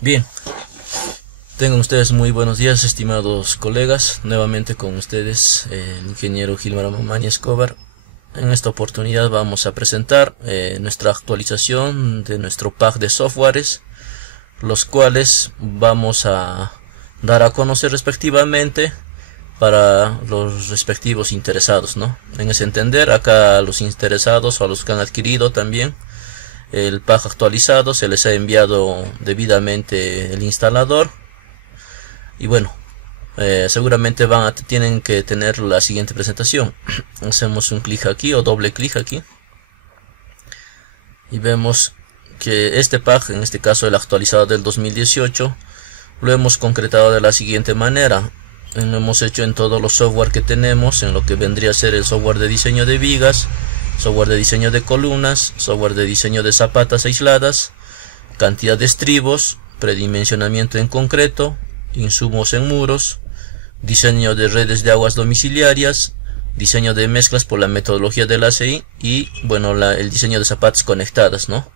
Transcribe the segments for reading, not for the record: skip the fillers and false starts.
Bien, tengan ustedes muy buenos días, estimados colegas. Nuevamente con ustedes el ingeniero Gilmar Mamani Escobar. En esta oportunidad vamos a presentar nuestra actualización de nuestro pack de softwares, los cuales vamos a dar a conocer respectivamente para los respectivos interesados, ¿no? En ese entender, acá a los interesados o a los que han adquirido también el pack actualizado se les ha enviado debidamente el instalador. Y bueno, seguramente tienen que tener la siguiente presentación. Hacemos un clic aquí o doble clic aquí y vemos que este pack, en este caso el actualizado del 2018, lo hemos concretado de la siguiente manera. Lo hemos hecho en todos los software que tenemos, en lo que vendría a ser el software de diseño de vigas, software de diseño de columnas, software de diseño de zapatas aisladas, cantidad de estribos, predimensionamiento en concreto, insumos en muros, diseño de redes de aguas domiciliarias, diseño de mezclas por la metodología del ACI y bueno, el diseño de zapatas conectadas, ¿no?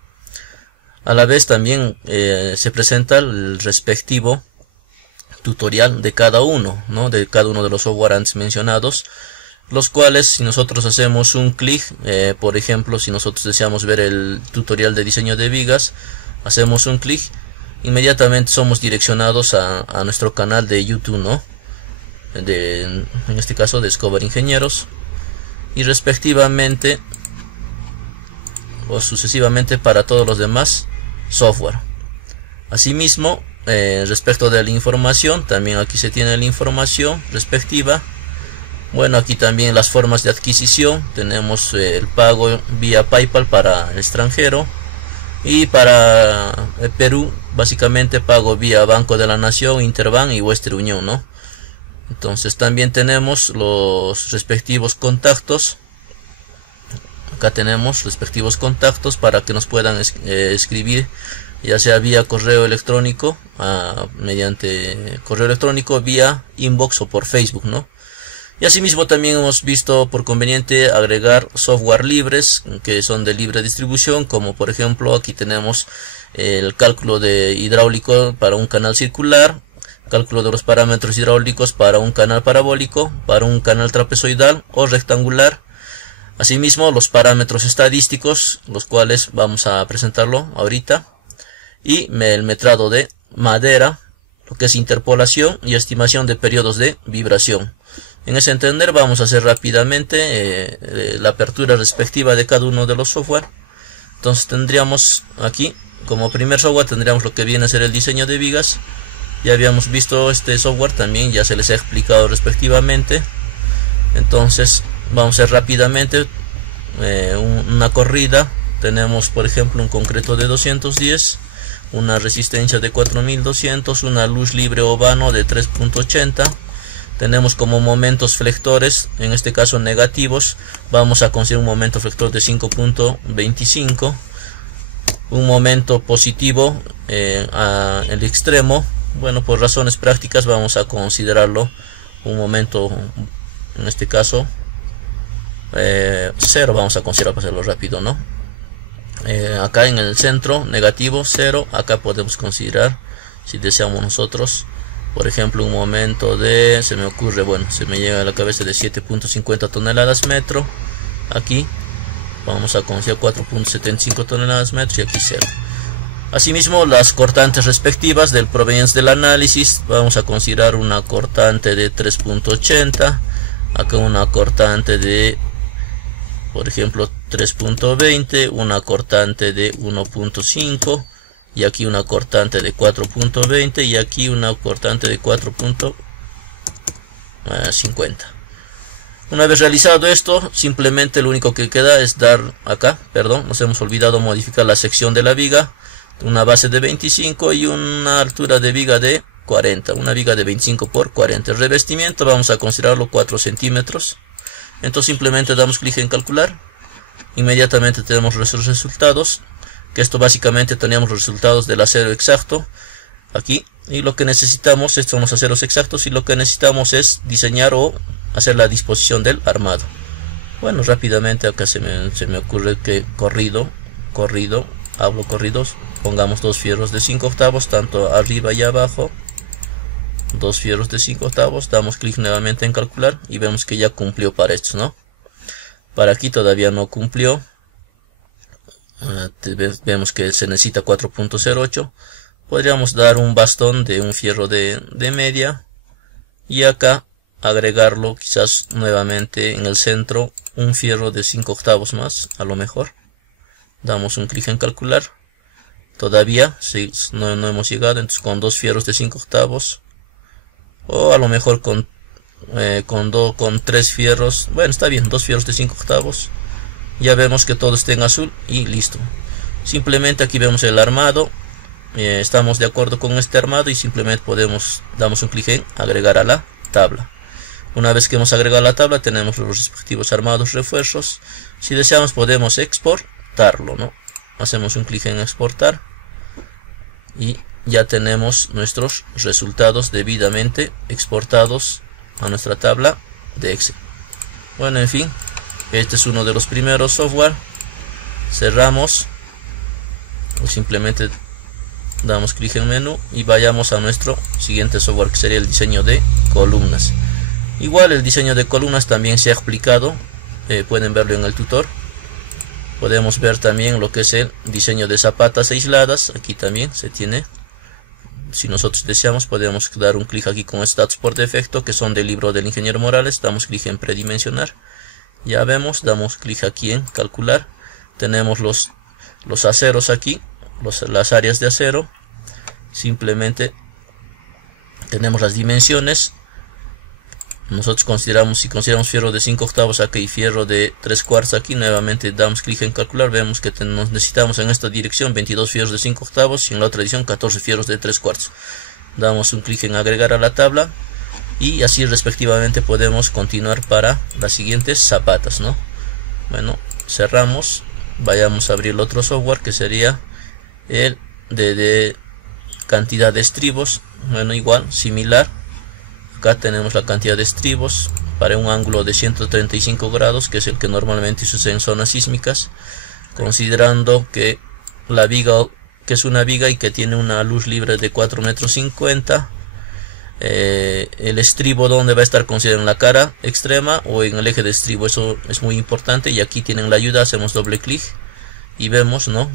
A la vez también se presenta el respectivo tutorial de cada uno, ¿no? De cada uno de los software antes mencionados, los cuales si nosotros hacemos un clic, por ejemplo, si nosotros deseamos ver el tutorial de diseño de vigas, hacemos un clic, inmediatamente somos direccionados a nuestro canal de YouTube, ¿no? En este caso de Escobar Ingenieros, y respectivamente o sucesivamente para todos los demás software. Asimismo, respecto de la información, también aquí se tiene la información respectiva. Bueno, aquí también las formas de adquisición. Tenemos el pago vía PayPal para el extranjero, y para Perú básicamente pago vía Banco de la Nación, Interbank y Western Union, ¿no? Entonces también tenemos los respectivos contactos. Acá tenemos respectivos contactos para que nos puedan escribir, ya sea vía correo electrónico, mediante correo electrónico, vía inbox o por Facebook, ¿no? Y asimismo también hemos visto por conveniente agregar software libres que son de libre distribución, como por ejemplo aquí tenemos el cálculo de hidráulico para un canal circular, cálculo de los parámetros hidráulicos para un canal parabólico, para un canal trapezoidal o rectangular. Asimismo los parámetros estadísticos, los cuales vamos a presentarlo ahorita, y el metrado de madera, lo que es interpolación y estimación de periodos de vibración. En ese entender vamos a hacer rápidamente la apertura respectiva de cada uno de los software. Entonces tendríamos aquí como primer software tendríamos lo que viene a ser el diseño de vigas. Ya habíamos visto este software, también ya se les ha explicado respectivamente. Entonces vamos a hacer rápidamente una corrida. Tenemos por ejemplo un concreto de 210, una resistencia de 4200, una luz libre o vano de 3.80. Tenemos como momentos flectores, en este caso negativos, vamos a conseguir un momento flector de 5.25, un momento positivo el extremo, bueno, por razones prácticas vamos a considerarlo un momento, en este caso 0, vamos a considerar para hacerlo rápido, ¿no? Acá en el centro negativo 0, acá podemos considerar, si deseamos nosotros, por ejemplo, un momento de, se me ocurre, bueno, se me llega a la cabeza de 7.50 toneladas metro. Aquí vamos a considerar 4.75 toneladas metro y aquí 0. Asimismo, las cortantes respectivas del provenientes del análisis, vamos a considerar una cortante de 3.80, acá una cortante de, por ejemplo, 3.20, una cortante de 1.5, y aquí una cortante de 4.20 y aquí una cortante de 4.50. Una vez realizado esto, simplemente lo único que queda es dar acá, perdón, nos hemos olvidado modificar la sección de la viga, una base de 25 y una altura de viga de 40, una viga de 25 por 40. El revestimiento vamos a considerarlo 4 centímetros. Entonces simplemente damos clic en calcular, inmediatamente tenemos nuestros resultados, que esto básicamente teníamos los resultados del acero exacto aquí, y lo que necesitamos, estos son los aceros exactos, y lo que necesitamos es diseñar o hacer la disposición del armado. Bueno, rápidamente acá se me ocurre que hablo corridos, pongamos 2 fierros de 5/8 tanto arriba y abajo, 2 fierros de 5/8, damos clic nuevamente en calcular y vemos que ya cumplió para estos, ¿no? Para aquí todavía no cumplió. Vemos que se necesita 4.08. Podríamos dar un bastón de un fierro de media y acá agregarlo quizás nuevamente en el centro un fierro de 5/8 más, a lo mejor. Damos un clic en calcular. Todavía no hemos llegado, entonces con 2 fierros de 5/8 o a lo mejor con 3 fierros. Bueno, está bien, 2 fierros de 5/8. Ya vemos que todo está en azul y listo. Simplemente aquí vemos el armado. Estamos de acuerdo con este armado y simplemente damos un clic en agregar a la tabla. Una vez que hemos agregado a la tabla, tenemos los respectivos armados refuerzos. Si deseamos podemos exportarlo, ¿no? Hacemos un clic en exportar y ya tenemos nuestros resultados debidamente exportados a nuestra tabla de Excel. Bueno, en fin, este es uno de los primeros software. Cerramos o simplemente damos clic en menú y vayamos a nuestro siguiente software, que sería el diseño de columnas. Igual el diseño de columnas también se ha explicado, pueden verlo en el tutor. Podemos ver también lo que es el diseño de zapatas aisladas. Aquí también se tiene. Si nosotros deseamos podemos dar un clic aquí con status por defecto, que son del libro del ingeniero Morales. Damos clic en predimensionar. Ya vemos, damos clic aquí en calcular. Tenemos los aceros aquí, las áreas de acero. Simplemente tenemos las dimensiones. Nosotros si consideramos fierro de 5/8 aquí y fierro de 3/4 aquí, nuevamente damos clic en calcular. Vemos que necesitamos en esta dirección 22 fierros de 5/8 y en la otra dirección 14 fierros de 3/4. Damos un clic en agregar a la tabla y así respectivamente podemos continuar para las siguientes zapatas, ¿no? Bueno, cerramos. Vayamos a abrir el otro software, que sería el de cantidad de estribos. Bueno, igual, similar. Acá tenemos la cantidad de estribos para un ángulo de 135 grados, que es el que normalmente se usa en zonas sísmicas. Considerando que la viga, que es una viga y que tiene una luz libre de 4,50 m, el estribo donde va a estar considerado, en la cara extrema o en el eje de estribo. Eso es muy importante y aquí tienen la ayuda. Hacemos doble clic y vemos, ¿no?,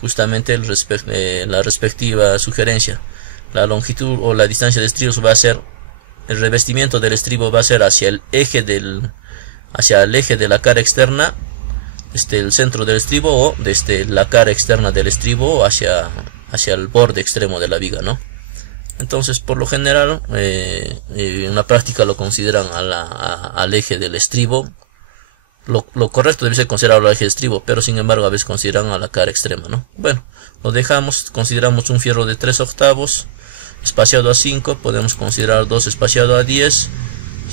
justamente la respectiva sugerencia. La longitud o la distancia de estribos va a ser, el revestimiento del estribo va a ser hacia el eje de la cara externa, desde el centro del estribo, o desde la cara externa del estribo hacia el borde extremo de la viga, ¿no? Entonces, por lo general, en la práctica lo consideran al eje del estribo. Lo correcto debe ser considerarlo al eje de estribo, pero sin embargo a veces consideran a la cara extrema, ¿no? Bueno, lo dejamos. Consideramos un fierro de 3/8 espaciado a 5, podemos considerar 2 espaciado a 10,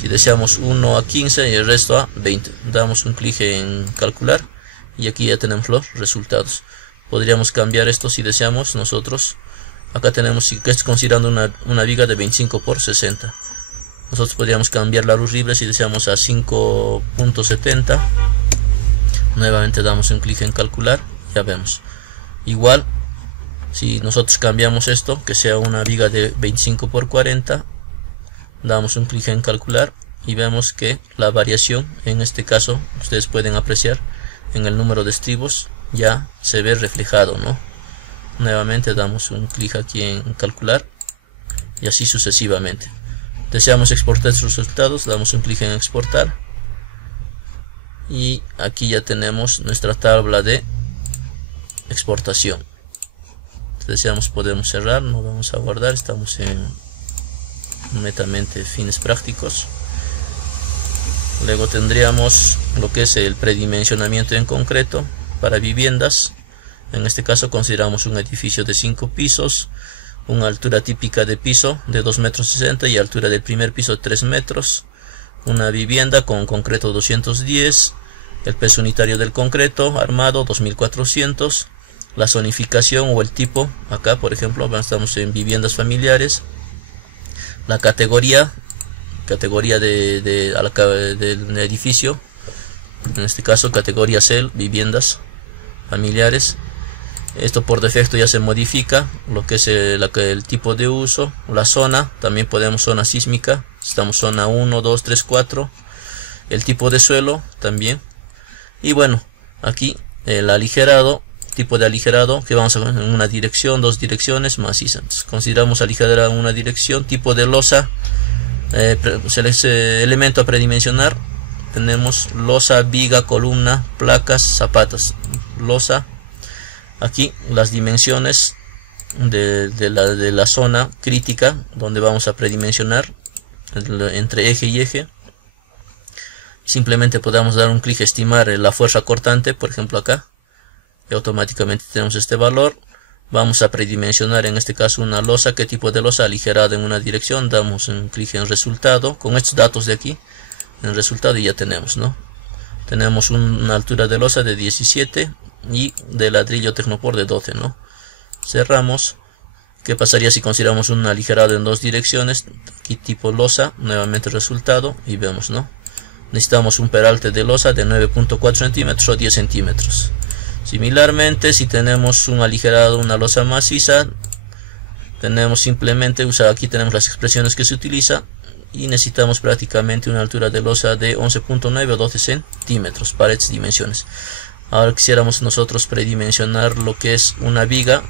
si deseamos 1 a 15 y el resto a 20. Damos un clic en calcular y aquí ya tenemos los resultados. Podríamos cambiar esto si deseamos nosotros. Acá tenemos que es considerando una viga de 25 por 60. Nosotros podríamos cambiar la luz libre si deseamos a 5.70. Nuevamente damos un clic en calcular, ya vemos. Igual, si nosotros cambiamos esto, que sea una viga de 25 por 40, damos un clic en calcular y vemos que la variación, en este caso, ustedes pueden apreciar en el número de estribos, ya se ve reflejado, ¿no? Nuevamente damos un clic aquí en calcular y así sucesivamente. Deseamos exportar estos resultados, damos un clic en exportar y aquí ya tenemos nuestra tabla de exportación. Si deseamos podemos cerrar, no vamos a guardar, estamos en netamente fines prácticos. Luego tendríamos lo que es el predimensionamiento en concreto para viviendas. En este caso consideramos un edificio de 5 pisos, una altura típica de piso de 2,60 m y altura del primer piso de 3 metros, una vivienda con concreto 210, el peso unitario del concreto armado 2400, la zonificación o el tipo, acá por ejemplo estamos en viviendas familiares, la categoría del edificio, en este caso categoría C, viviendas familiares, Esto por defecto ya se modifica, lo que es el tipo de uso, la zona, también podemos zona sísmica, estamos zona 1, 2, 3, 4, el tipo de suelo también. Y bueno, aquí el aligerado, tipo de aligerado, que vamos a ver en una dirección, dos direcciones, maciza. Entonces, consideramos aligerado en una dirección, tipo de losa, elemento a predimensionar, tenemos losa, viga, columna, placas, zapatas, losa. Aquí las dimensiones de la zona crítica donde vamos a predimensionar entre eje y eje. Simplemente podemos dar un clic, estimar la fuerza cortante, por ejemplo acá, y automáticamente tenemos este valor. Vamos a predimensionar en este caso una losa, qué tipo de losa, aligerada en una dirección, damos un clic en resultado, con estos datos de aquí, en resultado, y ya tenemos, ¿no? Tenemos una altura de losa de 17 y de ladrillo Tecnopor de 12, ¿no? Cerramos. ¿Qué pasaría si consideramos un aligerado en dos direcciones? Aquí tipo losa, nuevamente resultado, y vemos, ¿no? Necesitamos un peralte de losa de 9.4 centímetros o 10 centímetros. Similarmente, si tenemos un aligerado, una losa maciza, tenemos simplemente, aquí tenemos las expresiones que se utiliza, y necesitamos prácticamente una altura de losa de 11.9 o 12 centímetros para estas dimensiones. Ahora quisiéramos nosotros predimensionar lo que es una viga,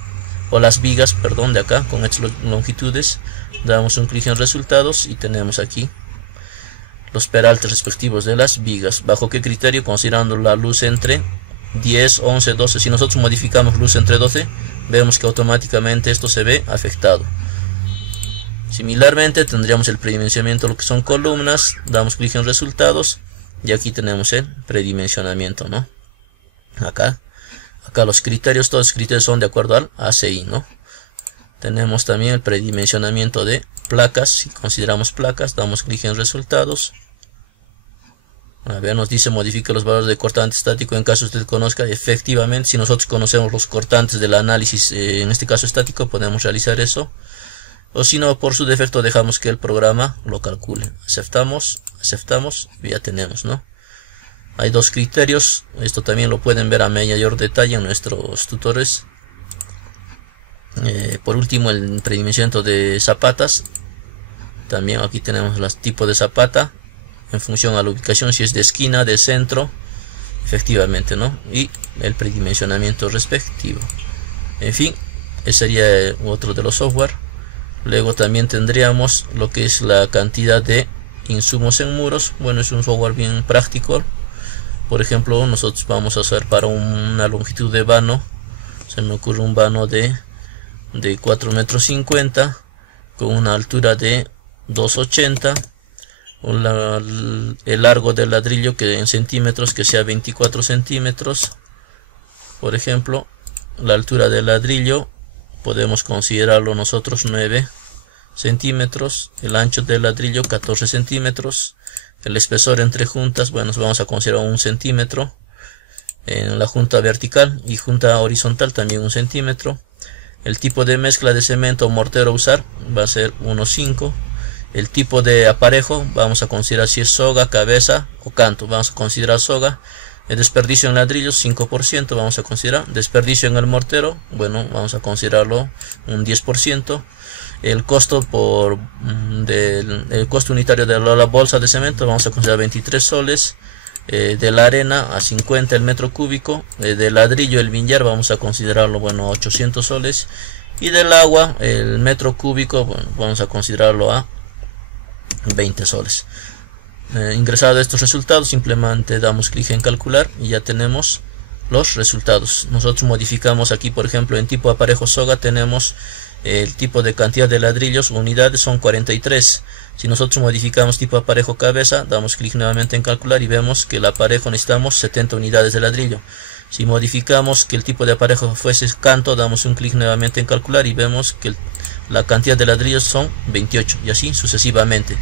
o las vigas, perdón, de acá, con estas longitudes. Damos un clic en resultados y tenemos aquí los peraltes respectivos de las vigas. ¿Bajo qué criterio? Considerando la luz entre 10, 11, 12. Si nosotros modificamos luz entre 12, vemos que automáticamente esto se ve afectado. Similarmente tendríamos el predimensionamiento, lo que son columnas, damos clic en resultados y aquí tenemos el predimensionamiento, ¿no? Acá los criterios, todos los criterios son de acuerdo al ACI, ¿no? Tenemos también el predimensionamiento de placas. Si consideramos placas, damos clic en resultados. A ver, nos dice modifica los valores de cortante estático en caso usted conozca. Efectivamente, si nosotros conocemos los cortantes del análisis, en este caso estático, podemos realizar eso. O si no, por su defecto dejamos que el programa lo calcule. Aceptamos y ya tenemos, ¿no? Hay dos criterios, esto también lo pueden ver a mayor detalle en nuestros tutores. Por último, el predimensionamiento de zapatas. También aquí tenemos los tipos de zapata en función a la ubicación, si es de esquina, de centro, efectivamente, ¿no? Y el predimensionamiento respectivo. En fin, ese sería otro de los software. Luego también tendríamos lo que es la cantidad de insumos en muros. Bueno, es un software bien práctico. Por ejemplo, nosotros vamos a hacer para una longitud de vano, se me ocurre un vano de 4,50 metros con una altura de 2,80, el largo del ladrillo que en centímetros que sea 24 centímetros. Por ejemplo, la altura del ladrillo podemos considerarlo nosotros 9 centímetros, el ancho del ladrillo 14 centímetros, el espesor entre juntas, bueno, vamos a considerar 1 centímetro en la junta vertical y junta horizontal también 1 centímetro. El tipo de mezcla de cemento o mortero a usar va a ser 1,5. El tipo de aparejo vamos a considerar si es soga, cabeza o canto. Vamos a considerar soga. El desperdicio en ladrillos 5% vamos a considerar. Desperdicio en el mortero, bueno, vamos a considerarlo un 10%. El costo el costo unitario de la bolsa de cemento vamos a considerar 23 soles. De la arena a 50 el metro cúbico. Del ladrillo, el billar, vamos a considerarlo, bueno, 800 soles. Y del agua, el metro cúbico, bueno, vamos a considerarlo a 20 soles. Ingresado estos resultados, simplemente damos clic en calcular y ya tenemos los resultados. Nosotros modificamos aquí, por ejemplo, en tipo aparejo soga tenemos el tipo de cantidad de ladrillos, unidades son 43. Si nosotros modificamos tipo aparejo cabeza, damos clic nuevamente en calcular y vemos que el aparejo necesitamos 70 unidades de ladrillo. Si modificamos que el tipo de aparejo fuese canto, damos un clic nuevamente en calcular y vemos que la cantidad de ladrillos son 28 y así sucesivamente.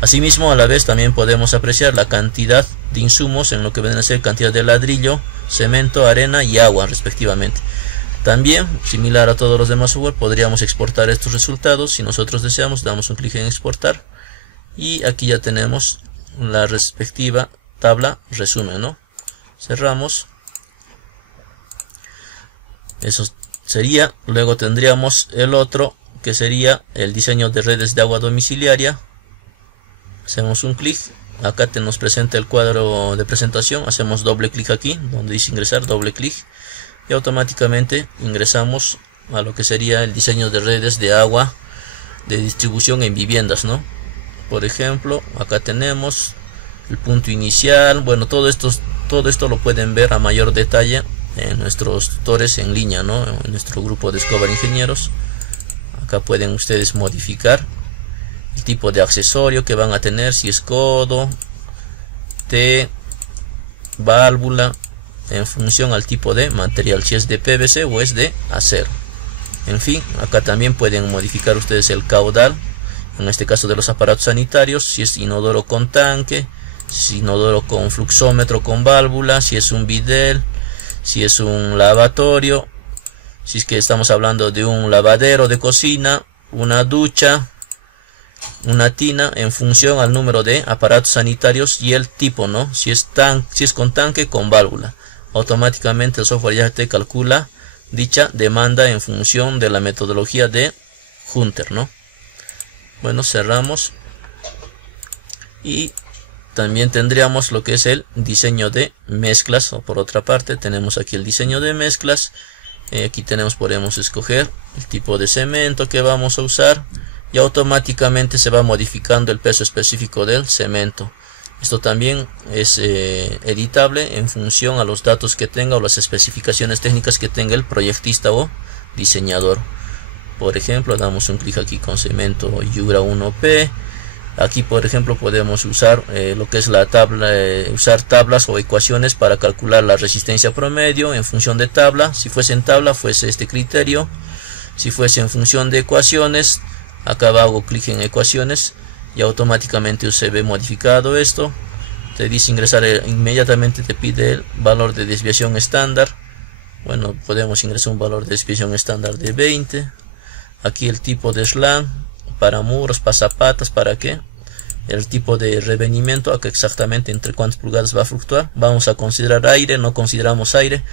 Asimismo, a la vez también podemos apreciar la cantidad de insumos en lo que viene a ser cantidad de ladrillo, cemento, arena y agua respectivamente. También, similar a todos los demás software, podríamos exportar estos resultados. Si nosotros deseamos, damos un clic en exportar y aquí ya tenemos la respectiva tabla resumen, ¿no? Cerramos. Eso Luego tendríamos el otro, que sería el diseño de redes de agua domiciliaria. Hacemos un clic, acá nos presenta el cuadro de presentación, hacemos doble clic aquí donde dice ingresar, doble clic, y automáticamente ingresamos a lo que sería el diseño de redes de agua de distribución en viviendas, ¿no? Por ejemplo, acá tenemos el punto inicial. Bueno, todo esto lo pueden ver a mayor detalle en nuestros tutores en línea, ¿no? En nuestro grupo de Escobar Ingenieros. Acá pueden ustedes modificar el tipo de accesorio que van a tener, si es codo, T, válvula, en función al tipo de material, si es de PVC o es de acero. En fin, acá también pueden modificar ustedes el caudal, en este caso de los aparatos sanitarios, si es inodoro con tanque, si es inodoro con fluxómetro con válvula, si es un bidel, si es un lavatorio, si es que estamos hablando de un lavadero de cocina, una ducha, una tina, en función al número de aparatos sanitarios y el tipo, ¿no? Si es con tanque, con válvula. Automáticamente el software ya te calcula dicha demanda en función de la metodología de Hunter, ¿no? Bueno, cerramos. Y también tendríamos lo que es el diseño de mezclas, o por otra parte tenemos aquí el diseño de mezclas. Aquí podemos escoger el tipo de cemento que vamos a usar y automáticamente se va modificando el peso específico del cemento. Esto también es editable en función a los datos que tenga o las especificaciones técnicas que tenga el proyectista o diseñador. Por ejemplo, damos un clic aquí con cemento Yura 1P. Aquí, por ejemplo, podemos usar lo que es la tabla, usar tablas o ecuaciones para calcular la resistencia promedio en función de tabla. Si fuese en tabla, fuese este criterio. Si fuese en función de ecuaciones, acá hago clic en ecuaciones y automáticamente se ve modificado esto. Te dice ingresar, inmediatamente te pide el valor de desviación estándar. Bueno, podemos ingresar un valor de desviación estándar de 20. Aquí el tipo de slang para muros, pasapatas, ¿para qué? El tipo de revenimiento, acá exactamente entre cuántas pulgadas va a fluctuar. Vamos a considerar aire, no consideramos aire.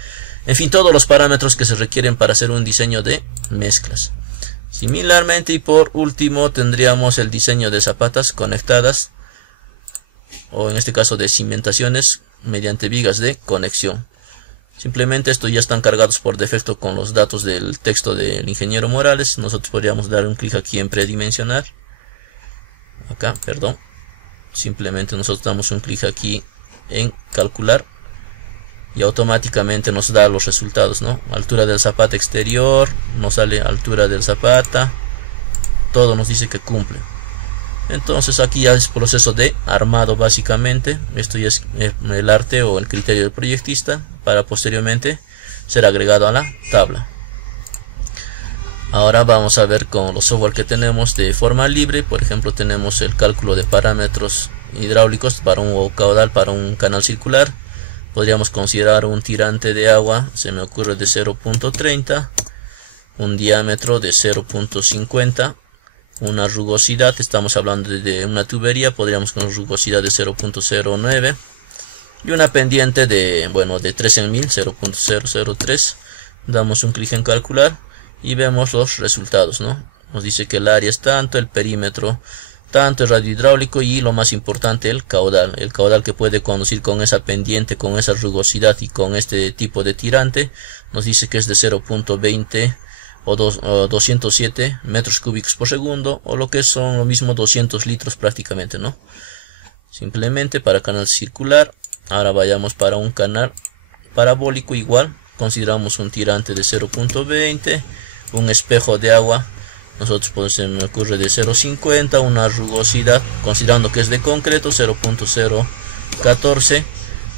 En fin, todos los parámetros que se requieren para hacer un diseño de mezclas. Similarmente, y por último, tendríamos el diseño de zapatas conectadas, o en este caso de cimentaciones mediante vigas de conexión. Simplemente estos ya están cargados por defecto con los datos del texto del ingeniero Morales. Nosotros podríamos dar un clic aquí en predimensionar. Acá, perdón. Simplemente nosotros damos un clic aquí en calcular y automáticamente nos da los resultados, ¿no? Altura del zapata exterior, nos sale altura del zapata, todo nos dice que cumple. Entonces aquí ya es proceso de armado básicamente. Esto ya es el arte o el criterio del proyectista para posteriormente ser agregado a la tabla. Ahora vamos a ver con los software que tenemos de forma libre. Por ejemplo, tenemos el cálculo de parámetros hidráulicos para un caudal, para un canal circular. Podríamos considerar un tirante de agua, se me ocurre, de 0.30, un diámetro de 0.50, una rugosidad, estamos hablando de una tubería, podríamos con rugosidad de 0.09 y una pendiente de, bueno, de 3 en 1000, 0.003. Damos un clic en calcular y vemos los resultados, ¿no? Nos dice que el área es tanto, el perímetro tanto, el radio hidráulico y lo más importante, el caudal que puede conducir con esa pendiente, con esa rugosidad y con este tipo de tirante. Nos dice que es de 0.20 o 207 metros cúbicos por segundo, o lo que son lo mismo 200 litros prácticamente, ¿no? Simplemente para canal circular. Ahora vayamos para un canal parabólico, igual consideramos un tirante de 0.20, un espejo de agua, nosotros pues se me ocurre de 0.50, una rugosidad considerando que es de concreto 0.014,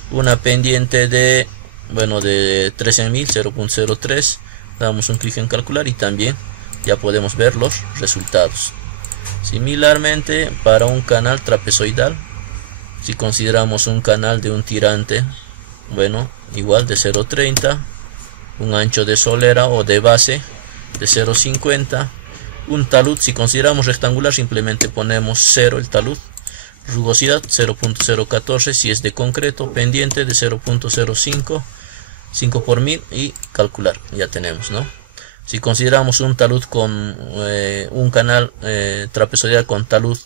una pendiente de, bueno, de 3 en 1000, 0.03. Damos un clic en calcular y también ya podemos ver los resultados. Similarmente para un canal trapezoidal, si consideramos un canal de un tirante, bueno, igual de 0.30, un ancho de solera o de base de 0.50, un talud, si consideramos rectangular simplemente ponemos 0 el talud, rugosidad 0.014 si es de concreto, pendiente de 0.05, 5 por 1000 y calcular, ya tenemos, ¿no? Si consideramos un talud con un canal trapezoidal con talud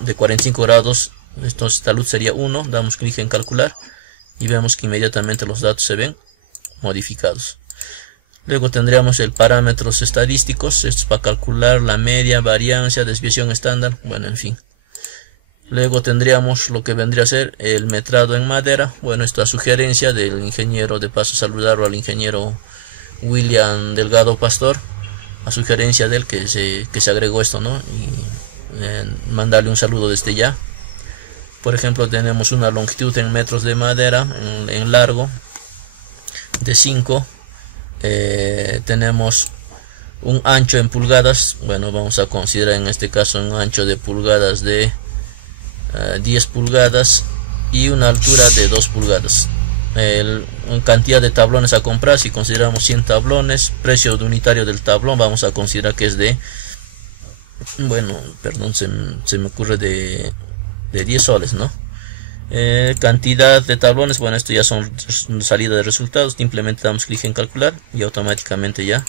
de 45 grados, entonces talud sería 1, damos clic en calcular y vemos que inmediatamente los datos se ven modificados. Luego tendríamos el parámetros estadísticos, esto es para calcular la media, variancia, desviación estándar, bueno, en fin. Luego tendríamos lo que vendría a ser el metrado en madera, bueno, esto a sugerencia del ingeniero, de paso saludarlo al ingeniero William Delgado Pastor, a sugerencia de él que se agregó esto, ¿no? Y mandarle un saludo desde ya. Por ejemplo, tenemos una longitud en metros de madera, en largo, de 5. Tenemos un ancho en pulgadas, bueno, vamos a considerar en este caso un ancho de pulgadas de 10 pulgadas y una altura de 2 pulgadas. Cantidad de tablones a comprar, si consideramos 100 tablones, precio de unitario del tablón vamos a considerar que es de, bueno, perdón, se me ocurre de 10 soles, ¿no? Cantidad de tablones, bueno, esto ya son salida de resultados, simplemente damos clic en calcular y automáticamente ya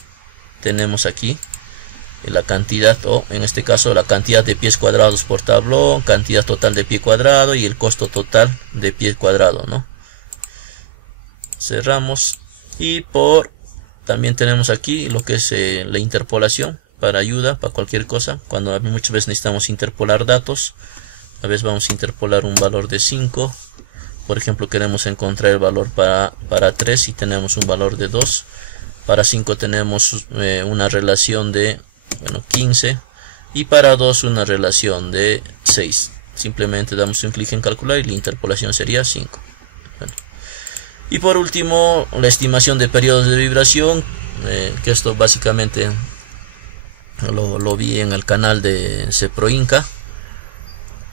tenemos aquí la cantidad, o en este caso la cantidad de pies cuadrados por tablón, cantidad total de pie cuadrado y el costo total de pie cuadrado, ¿no? Cerramos y también tenemos aquí lo que es la interpolación para ayuda, para cualquier cosa, cuando muchas veces necesitamos interpolar datos. A veces vamos a interpolar un valor de 5, por ejemplo queremos encontrar el valor para 3 y tenemos un valor de 2, para 5 tenemos una relación de 15 y para 2 una relación de 6. Simplemente damos un clic en calcular y la interpolación sería 5. Bueno. Y por último, la estimación de periodos de vibración, que esto básicamente lo vi en el canal de CEPROINCA,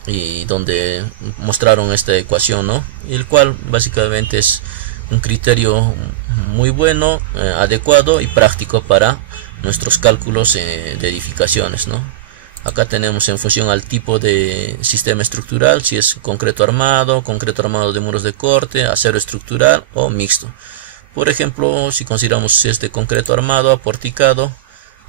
y donde mostraron esta ecuación, ¿no? El cual básicamente es un criterio muy bueno, adecuado y práctico para nuestros cálculos de edificaciones, ¿no? Acá tenemos en función al tipo de sistema estructural, si es concreto armado de muros de corte, acero estructural o mixto. Por ejemplo, si consideramos si es de concreto armado, aporticado,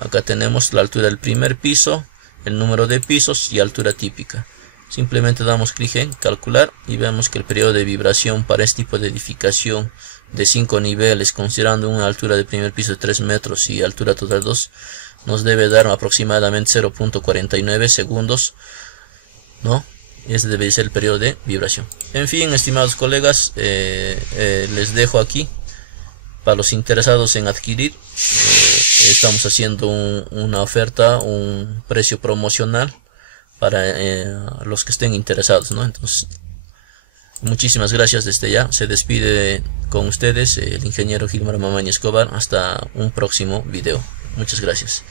acá tenemos la altura del primer piso, el número de pisos y altura típica. Simplemente damos clic en calcular y vemos que el periodo de vibración para este tipo de edificación de 5 niveles, considerando una altura de primer piso de 3 metros y altura total 2, nos debe dar aproximadamente 0.49 segundos, ¿no? Ese debe ser el periodo de vibración. En fin, estimados colegas, les dejo aquí para los interesados en adquirir. Estamos haciendo una oferta, un precio promocional para los que estén interesados, ¿no? Entonces, muchísimas gracias desde ya. Se despide con ustedes el ingeniero Gilmar Mamaña Escobar. Hasta un próximo video. Muchas gracias.